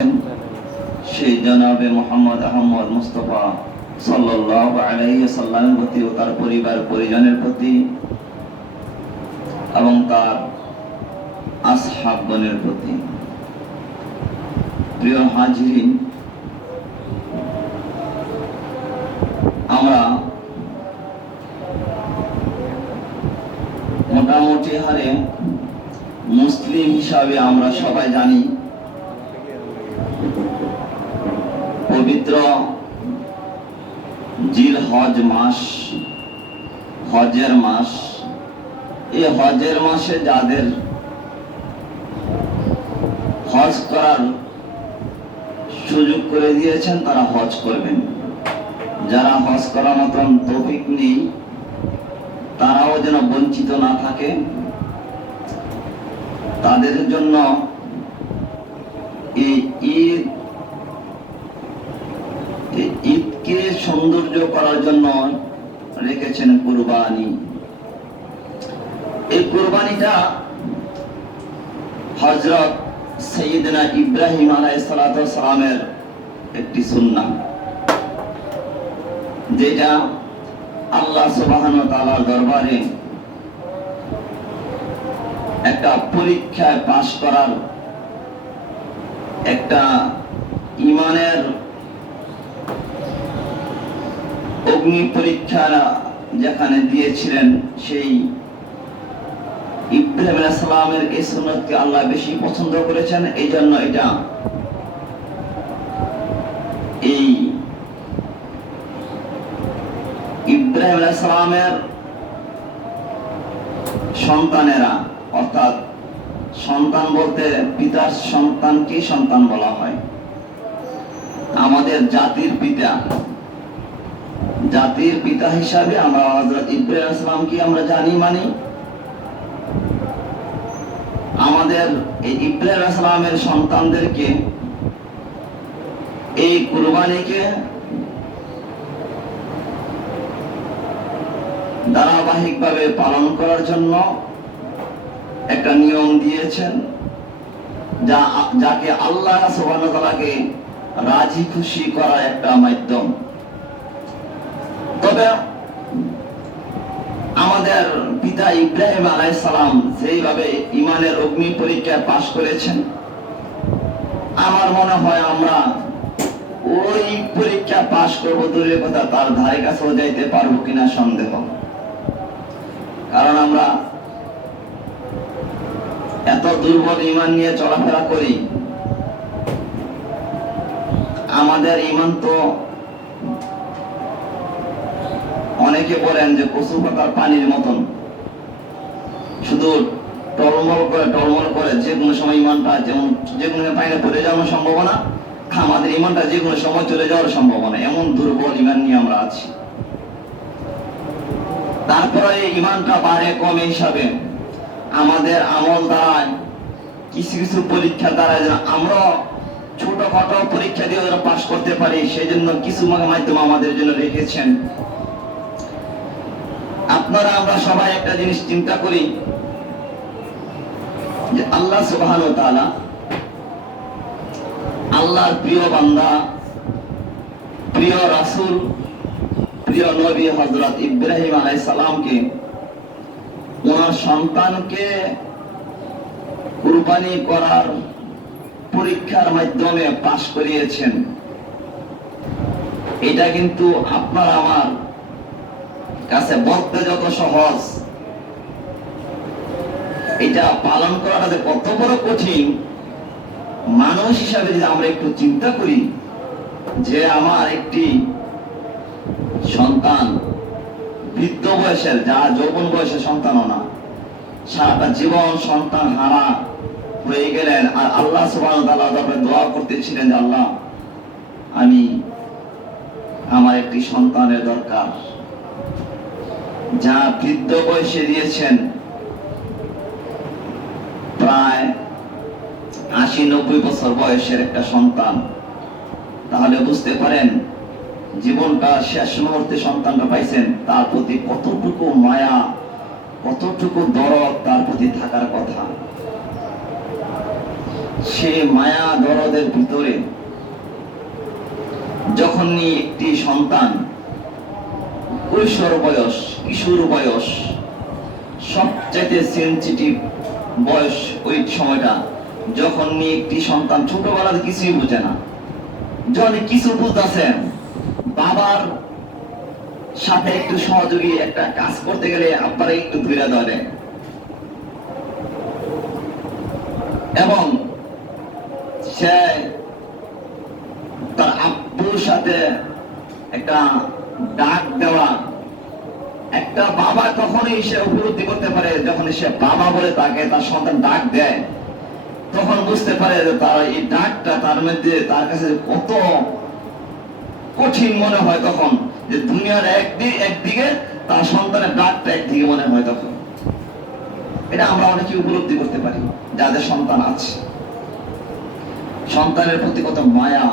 সেই জনাবে মুহাম্মদ আহমদ মুস্তফা সাল্লাল্লাহু আলাইহি ওয়াসাল্লামের প্রতি ও তার পরিবার পরিজনের প্রতি এবং তার আসহাবগণের প্রতি। প্রিয় হাজিরিন, আমরা মোটামুটি হারে মুসলিম হিসাবে আমরা সবাই জানি পবিত্র জিলহজ মাস, হজের মাস। এই হজের মাসে যাদের হজ করার সুযোগ করে দিয়েছেন তারা হজ করবেন। যারা হজ করার মতন তৌফিক নেই তারাও যেন বঞ্চিত না থাকে। তাদের জন্য এই ঈদকে সৌন্দর্য করার জন্য রেখেছেন কুরবানি। এই কুরবানিটা হযরত সাইয়েদনা ইব্রাহিম আলাইহিস সালাতু ওয়াস সালামের একটি সুন্নাহ, যেটা আল্লাহ সুবহানাহু ওয়া তাআলার দরবারে একটা পরীক্ষায় পাশ করার, একটা ঈমানের অগ্নি পরীক্ষা যেখানে দিয়েছিলেন, সেই ইব্রাহিম আলাইহিস সালামের এই সুন্নতকে আল্লাহ বেশি পছন্দ করেছেন। এই জন্য এটা এই ইব্রাহিম আলাইহিস সালামের সন্তানেরা, অর্থাৎ সন্তান বলতে পিতার সন্তানকে সন্তান বলা হয়। আমাদের জাতির পিতা, জাতির পিতা হিসাবে আমরা হযরত ইব্রাহিম আলাইহিস সালামকে আমরা জানি, মানি। আমাদের এই ইব্রাহিম আলাইহিস সালামের সন্তানদেরকে এই কুরবানিকে ধারাবাহিকভাবে পালন করার জন্য একটা নিয়ম দিয়েছেন, যাকে আল্লাহ সুবহানাহু ওয়া তাআলাকে রাজি খুশি করার একটা মাধ্যম। তবে আমাদের পিতা ইব্রাহিম আলাইহিস সালাম যেইভাবে ঈমানের অগ্নি পরীক্ষায় পাশ করেছেন, আমার মনে হয় আমরা ওই পরীক্ষা পাশ করবো দূরের কথা, তার ধারে কাছেও যাইতে পারবো কিনা সন্দেহ। কারণ আমরা এত দুর্বল ঈমান নিয়ে চলাফেরা করি। আমাদের ঈমান তো অনেকে বলেন যে কচু পাতার পানির মতন, শুধু টলমল করে যে কোনো সময় ঈমানটা যে কোনো পানিতে পড়ে যাওয়ার সম্ভাবনা, আমাদের ঈমানটা যে কোনো সময় চলে যাওয়ার সম্ভাবনা, এমন দুর্বল ঈমান নিয়ে আমরা আছি। তারপরে এই ঈমানটা বাড়ে কমে হিসাবে আমাদের আমল দ্বারা, কিছু কিছু পরীক্ষা দ্বারা আমরা ছোটখাটো পরীক্ষা দিয়ে যেন পাশ করতে পারি, সেই জন্য কিছু মাধ্যম আমাদের জন্য রেখেছেন। আপনারা আমরা সবাই একটা জিনিস চিন্তা করি যে আল্লাহ সুবহানাহু ওয়া তাআলা, আল্লাহর প্রিয় বান্দা, প্রিয় রাসূল, প্রিয় নবী হযরত ইব্রাহিম আলাইহিস সালামকে ওনার সন্তানকে কুরবানি করার পরীক্ষার মাধ্যমে পাশ করিয়েছেন। এটা কিন্তু আপনার আমার কাছে বলতে যত সহজ, এটা পালন করাটা যে কত বড় কঠিন, মানুষ হিসাবে যদি আমরা একটু চিন্তা করি যে আমার একটি সন্তান বৃদ্ধ বয়সের, যা যৌবন বয়সের সন্তানও না, সারাটা জীবন সন্তান হারা হয়ে গেলেন, আর আল্লাহ সুবহানাহু ওয়া তাআলা দরবারে দোয়া করতেছিলেন যে আল্লাহ, আমি আমার একটি সন্তানের দরকার। যা বৃদ্ধ বয়সে দিয়েছেন, প্রায় 80-90 বছর বয়সের একটা সন্তান, তাহলে বুঝতে পারেন জীবনটা শেষ মুহূর্তে সন্তানটা পাইছেন, তার প্রতি কতটুকু মায়া, কতটুকু দরদ তার প্রতি থাকার কথা। সে মায়া দরদের ভিতরে যখনই একটি সন্তান কৈশোর বয়স, কিশোর বয়স, সবচেয়ে সেনসিটিভ বয়স, ওই সময়টা যখন একটি সন্তান ছোটবেলাতে কিছুই বুঝে না, যখন কিছু বুঝতেছে, বাবার সাথে একটু সহযোগী একটা কাজ করতে গেলে আব্বারে একটু ধীরে ধরে, এবং সে তার আব্বুর সাথে একটা ডাক দেওয়া, একটা বাবা তখনই সে উপলব্ধি করতে পারে, যখন সে বাবা বলে তাকে তার সন্তান ডাক দেয়, তখন বুঝতে পারে যে তার এই ডাকটা তার মধ্যে, তার কাছে কত কঠিন মনে হয় তখন, যে দুনিয়ার একদিকে তার সন্তানের ডাকটা একদিকে মনে হয় তখন। এটা আমরা অনেকে উপলব্ধি করতে পারি যাদের সন্তান আছে। সন্তানের প্রতি কত মায়া,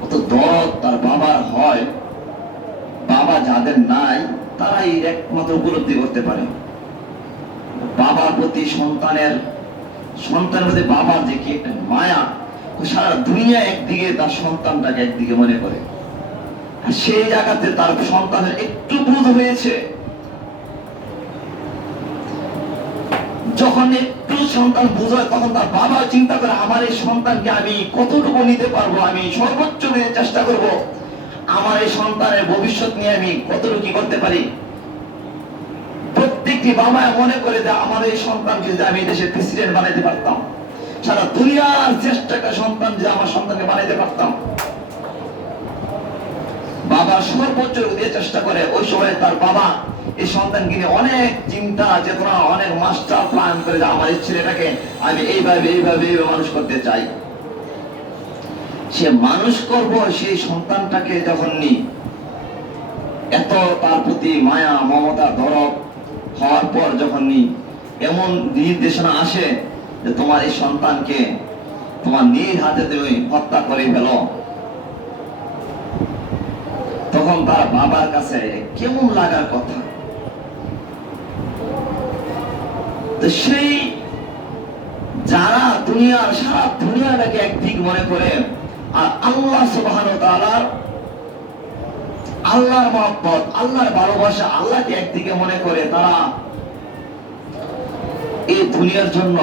কত দরদ তার বাবার হয়, বাবা যাদের নাই তারাই একমাত্র উপলব্ধি করতে পারে বাবার প্রতি সন্তানের প্রতি বাবার যে কি একটা মায়া। সারা দুনিয়া একদিকে তার সন্তানটাকে একদিকে মনে করে, আর সেই জায়গাতে তার সন্তানের একটু বোধ হয়েছে, যখন একটু সন্তান বোঝায় তখন তার বাবা চিন্তা করে আমার এই সন্তানকে আমি কতটুকু নিতে পারবো, আমি সর্বোচ্চ দিয়ে চেষ্টা করব, আমার এই সন্তানের ভবিষ্যৎ নিয়ে আমি কতটুকু কি করতে পারি। প্রত্যেকটি বাবা মনে করে যে আমার এই সন্তানকে যদি আমি দেশের প্রেসিডেন্ট বানাইতে পারতাম, সারা দুনিয়ার শ্রেষ্ঠ একটা সন্তান যে আমার সন্তানকে বানাইতে পারতাম, বাবা সর্বোচ্চ দিয়ে চেষ্টা করে। ওই সময় তার বাবা এই সন্তানকে নিয়ে অনেক চিন্তা চেতনা, অনেক মাস্টার প্ল্যান করে যে আমার এই ছেলেটাকে আমি এইভাবে এইভাবে মানুষ করতে চাই। সে মানুষ করব, সেই সন্তানটাকে যখন নি এত তার প্রতি মায়া মমতা দরদ হওয়ার পর যখন নি এমন নির্দেশনা আসে যে তোমার এই সন্তানকে তোমার নিজ হাতে তুমি হত্যা করে ফেলো, তখন তার বাবার কাছে কেমন লাগার কথা। তো সেই যারা দুনিয়ার সারা দুনিয়াটাকে একদিক মনে করে, আর আল্লাহ সুবহানাহু ওয়া তাআলার আল্লাহর মহব্বত, আল্লাহর ভালোবাসা, আল্লাহকে একদিকে মনে করে, তারা এই দুনিয়ার জন্য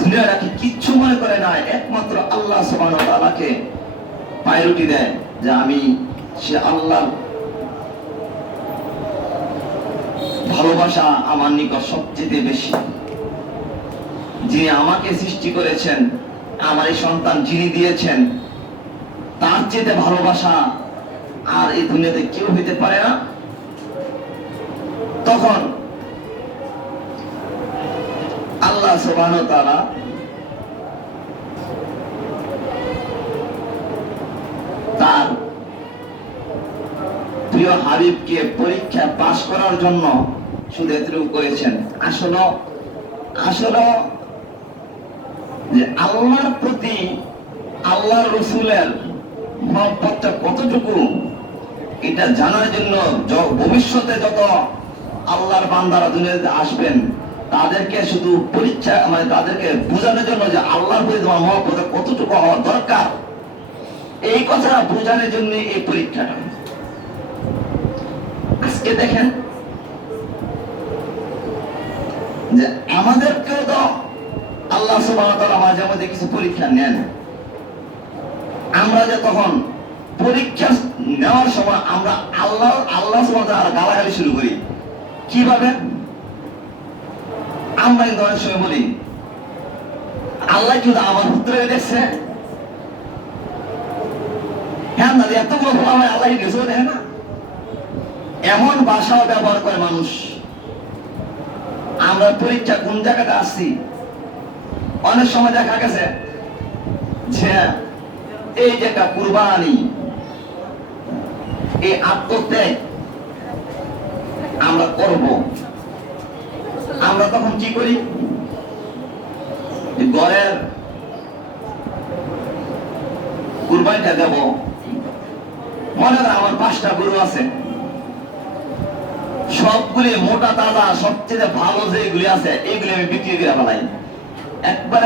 দুনিয়াটাকে কিচ্ছু মনে করে না, একমাত্র আল্লাহ সুবহানাহু ওয়া তাআলাকে প্রায়োরিটি দেয়, যে আমি সে আল্লাহর ভালোবাসা আমার নিকট সবচেয়ে বেশি। যিনি আমাকে সৃষ্টি করেছেন, আমার এই সন্তান যিনি দিয়েছেন, তার চেয়ে ভালোবাসা আর এই দুনিয়াতে কেউ হইতে পারে না। তখন আল্লাহ সুবহানাহু ওয়া তাআলা তার প্রিয় হাবিবকে পরীক্ষা পাশ করার জন্য শুধু এতটুকু করেছেন। আসলে যে আল্লাহর প্রতি আল্লাহর রাসূলের মহব্বতটা কতটুকু, এটা জানার জন্য ভবিষ্যতে যত আল্লাহর বান্দারা দুনিয়াতে আসবেন তাদেরকে শুধু পরীক্ষা, মানে তাদেরকে বোঝানোর জন্য যে আল্লাহর প্রতি তোমার মহব্বত কতটুকু হওয়া দরকার, এই কথা বোঝানোর জন্য এই পরীক্ষাটা। আজকে দেখেন যে আমাদেরকেও তো আল্লাহ সুবহানাহু ওয়া তাআলা মাঝে মাঝে কিছু পরীক্ষা নেন। আমরা যে তখন পরীক্ষা নেওয়ার সময় আমরা আল্লাহ সুবহানাহু ওয়া তাআলা গালাগালি শুরু করি, কিভাবে? আমরা কিন্তু অনেক সময় বলি আল্লাহ কি আমার পুত্রকে দেখছে, হ্যাঁ না এতগুলো বলা হয় আল্লাহ নিজেও দেখে না, এমন ভাষাও ব্যবহার করে মানুষ। আমরা পরীক্ষা কোন জায়গাতে আসছি, অনেক সময় দেখা গেছে যে এই যে একটা কুরবানি, এই আত্মত্যাগ আমরা করব, আমরা তখন কি করি? ঘরের কুরবানিটা দেব, মনে করেন আমার 5টা গরু আছে, সবগুলি মোটা তাজা সবচেয়ে ভালো যেগুলি আছে এইগুলি আমি বিক্রি করে ফেলাই। একবার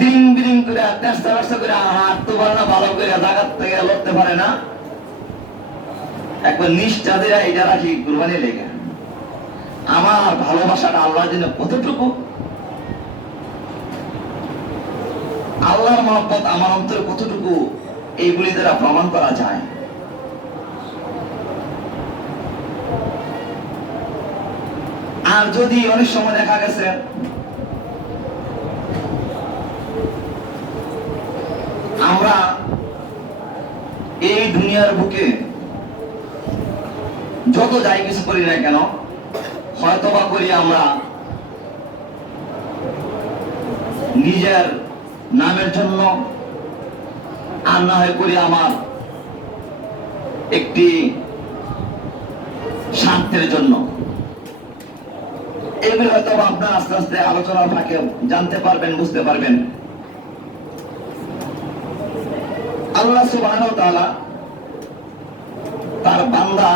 তিন বিরিং করে চেষ্টা করে হাঁটতে পারে না, ভালো করে জায়গার থেকে লড়তে পারে না, একবার নিষ্ঠা দিয়ে এটা রাখি কুরবানি লেগে। আমার ভালোবাসাটা আল্লাহর জন্য কতটুকু, আল্লাহর মহব্বত আমার অন্তরে কতটুকু, এইগুলি দ্বারা প্রমাণ করা যায়। আর যদি অনেক সময় দেখা গেছে আমরা এই দুনিয়ার বুকে যত যাই কিছু করি না কেন, হয়তোবা করি আমরা নিজের নামের জন্য, আর না হয় করি আমার একটি স্বার্থের জন্য। এগুলো হয়তো আপনার আস্তে আস্তে আলোচনার ফাঁকে জানতে পারবেন, বুঝতে পারবেন। আল্লাহ সুবহানাহু ওয়া তাআলা তার বান্দা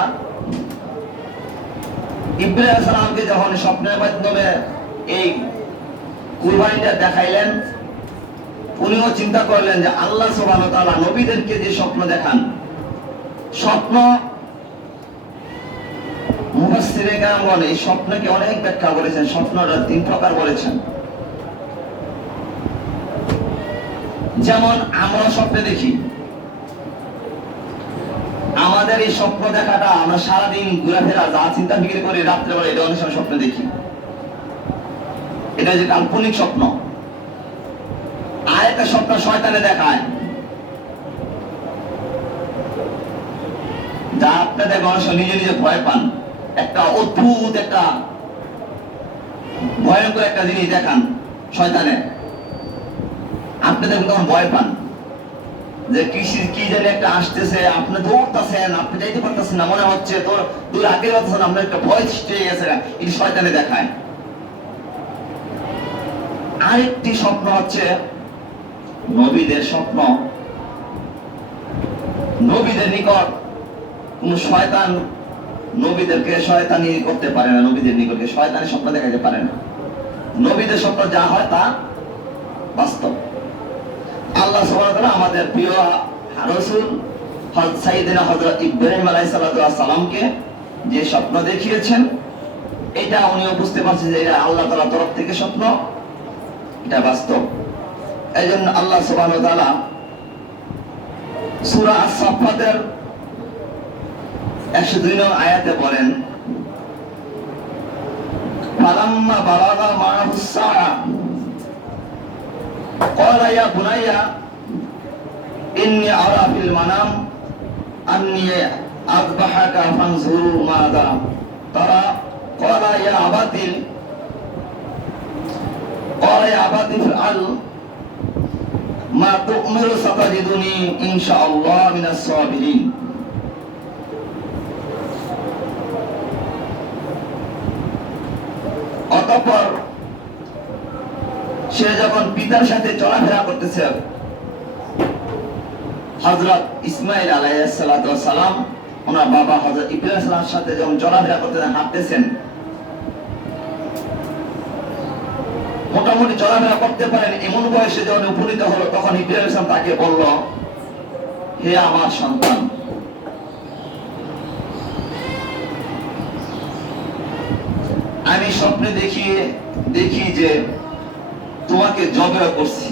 ইব্রাহিম আলাইহিস সালামকে যখন স্বপ্নের মাধ্যমে এই কুরবানিটা দেখাইলেন, উনিও চিন্তা করলেন যে আল্লাহ সুবহানাহু ওয়া তাআলা নবীদেরকে যে স্বপ্ন দেখান, স্বপ্ন মুফাসসিরে কেরামগণ এই স্বপ্নকে অনেক ব্যাখ্যা করেছেন। স্বপ্নটা তিন প্রকার বলেছেন। যেমন আমরা স্বপ্নে দেখি, আমাদের এই স্বপ্ন দেখাটা আমরা সারাদিন ঘোরাফেরা যা চিন্তা ফিকির করি, রাত্রেবেলা এটা অনেক সময় স্বপ্ন দেখি, এটা যে কাল্পনিক স্বপ্ন। আর একটা স্বপ্ন শয়তানে দেখায়, যা আপনাদের মানুষ নিজে নিজে ভয় পান, একটা অদ্ভুত একটা ভয়ঙ্কর একটা জিনিস দেখান শয়তানে, আপনি দেখুন তখন ভয় পান যে কি জানি একটা আসতেছে, আপনি দৌড়তেছেন, আপনি যাইতে পারতেছেন না, মনে হচ্ছে তোর দূর আগে পাচ্ছেন, আপনার একটা ভয় সৃষ্টি হয়ে গেছে, এটি শয়তানে দেখায়। আরেকটি স্বপ্ন হচ্ছে নবীদের স্বপ্ন। নবীদের নিকট কোন শয়তান নবীদেরকে শয়তানি করতে পারে না, নবীদের নিকটকে শয়তানি স্বপ্ন দেখাতে পারে না। নবীদের স্বপ্ন যা হয় তা বাস্তব। আল্লাহ সুবহানাহু ওয়া তাআলা আমাদের প্রিয় রাসূল হযরত সাইয়েদনা হযরত ইব্রাহিম আলাইহিস সালামকে যে স্বপ্ন দেখিয়েছেন, এটা উনিও বুঝতে পারছেন যে এটা আল্লাহ তাআলার তরফ থেকে স্বপ্ন, এটা বাস্তব। এইজন্য আল্লাহ সুবহানাহু ওয়া তাআলা সূরা আস-সাফফাতের 102 নং আয়াতে বলেন, ফালাম্মা বালাগা মা'আহুস সা'a ক্বালা ইয়া বুনাইয়া ইন্নী আরা ফিল মানাম আন্নী আযবাহুকা ফানজুর মাযা তারা ক্বালা ইয়া আবাতি ফাআল মা তু'মিরু সাতাজিদুনি ইনশাআল্লাহ মিনাস সাবিরিন। অতঃপর সে যখন পিতার সাথে চলাফেরা করতেছে, হযরত ইসমাঈল আলাইহিস সালাম ওনার বাবা হযরত ইব্রাহিম আলাইহিস সালামের সাথে যখন চলাফেরা করতেছেন, হাঁটতেছেন, মোটামুটি চলাফেরা করতে পারেন এমন বয়সে যখন উপনীত হলো, তখন ইব্রাহিম আলাইহিস সালাম তাকে বলল, হে আমার সন্তান, আমি স্বপ্নে দেখি যে তোমাকে জবেহ করছি।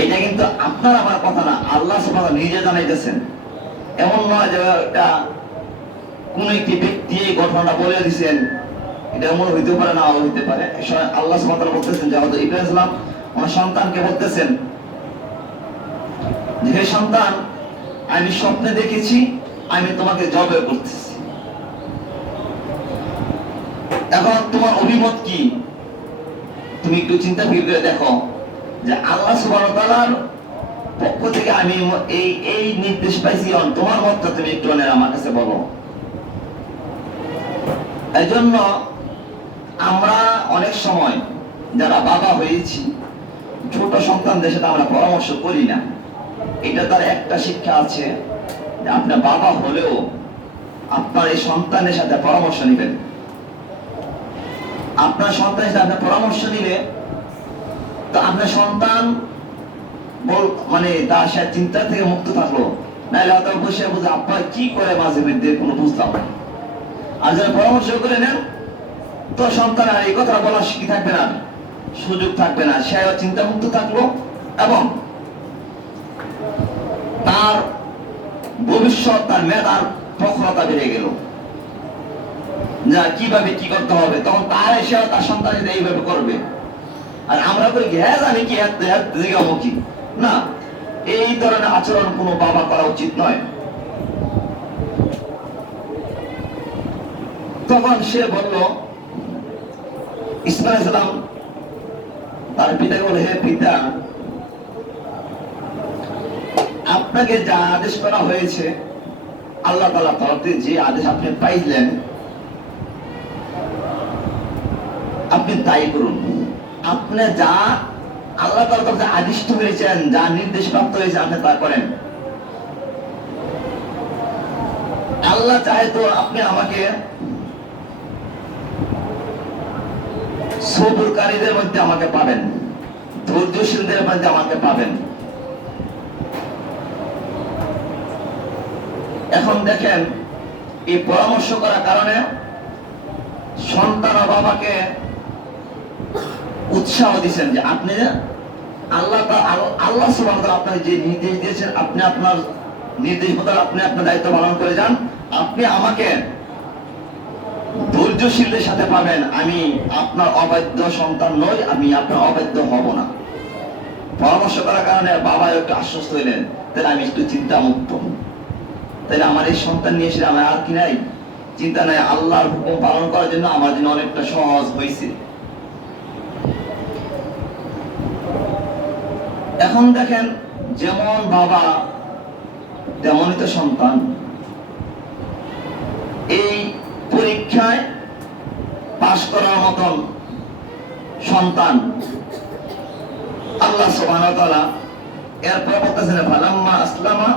এটা কিন্তু আপনার আমার কথা না, আল্লাহ সুবহানাহু ওয়া তাআলা নিজে জানাইতেছেন। এমন নয় যে এটা কোন একটি ব্যক্তি এই ঘটনাটা বলে দিয়েছেন, এটা এমন হইতে পারে, না হইতে পারে। আল্লাহ সুবহানাহু ওয়া তাআলা বলতেছেন যে হযরত ইব্রাহিম সালাম ওনার সন্তানকে বলতেছেন যে হে সন্তান, আমি স্বপ্নে দেখেছি আমি তোমাকে জবেহ করতেছি। এখন তোমার অভিমত কি? তুমি একটু চিন্তা করে দেখো যে আল্লাহ সুবহানাহু ওয়া তাআলার পক্ষ থেকে আমি এই নির্দেশ পাইছি, তোমার মতটা তুমি একটু আমার কাছে বলো। এইজন্য আমরা অনেক সময় যারা বাবা হয়েছি, ছোট সন্তানদের সাথে আমরা পরামর্শ করি না। এটা তার একটা শিক্ষা আছে যে আপনার বাবা হলেও আপনার এই সন্তানের সাথে পরামর্শ নেবেন। আপনার সন্তান হিসেবে আপনার পরামর্শ নিলে তো আপনার সন্তান মানে তার সে চিন্তা থেকে মুক্ত থাকলো, নাহলে হয়তো বসে বুঝে আব্বা কি করে মাঝে মধ্যে কোনো বুঝতাম না। আর যারা পরামর্শ করে নেন তো সন্তান আর এই কথা বলার শিখি থাকবে না, সুযোগ থাকবে না, সে চিন্তা মুক্ত থাকলো এবং তার ভবিষ্যৎ, তার মেধার প্রখরতা বেড়ে গেল, যা কিভাবে কি করতে হবে, তখন তার এসে তার সন্তান এইভাবে করবে। আর আমরা করি কি, হ্যাঁ জানি কি কি না, এই ধরনের আচরণ কোনো বাবা করা উচিত নয়। তখন সে বলল, ইসমাঈল আলাইহিস সালাম তার পিতাকে বলে, হে পিতা, আপনাকে যা আদেশ করা হয়েছে, আল্লাহ তাআলার তরফ থেকে যে আদেশ আপনি পাইলেন, আপনি তাই করুন। আপনি যা আল্লাহ তাআলার তরফ থেকে আদিষ্ট হয়েছেন, যা নির্দেশ প্রাপ্ত হয়েছে, আপনি তা করেন। আল্লাহ চাহে তো আপনি আমাকে সবরকারীদের মধ্যে আমাকে পাবেন, ধৈর্যশীলদের মধ্যে আমাকে পাবেন। এখন দেখেন, এই পরামর্শ করার কারণে সন্তান ও বাবাকে উৎসাহ দিচ্ছেন যে আপনি আল্লাহ সুবহানাহু ওয়া তাআলা আপনাকে যে নির্দেশ দিয়েছেন, আপনি আপনার নির্দেশ মতো আপনি আপনার দায়িত্ব পালন করে যান। আপনি আমাকে ধৈর্যশীলদের সাথে পাবেন, আমি আপনার অবাধ্য সন্তান নই, আমি আপনার অবাধ্য হব না। পরামর্শ করার কারণে বাবা একটু আশ্বস্ত হইলেন, তাহলে আমি একটু চিন্তা মুক্ত, তাহলে আমার এই সন্তান নিয়ে এসে আমার আর কি নাই, চিন্তা নাই, আল্লাহর হুকুম পালন করার জন্য আমার জন্য অনেকটা সহজ হয়েছে। এখন দেখেন, যেমন বাবা তেমনই তো সন্তান। এই পরীক্ষায় পাশ করার মতন সন্তান আল্লাহ সুবহানাহু ওয়া তাআলা এরপর বলতেছেন, ফালাম্মা আসলামা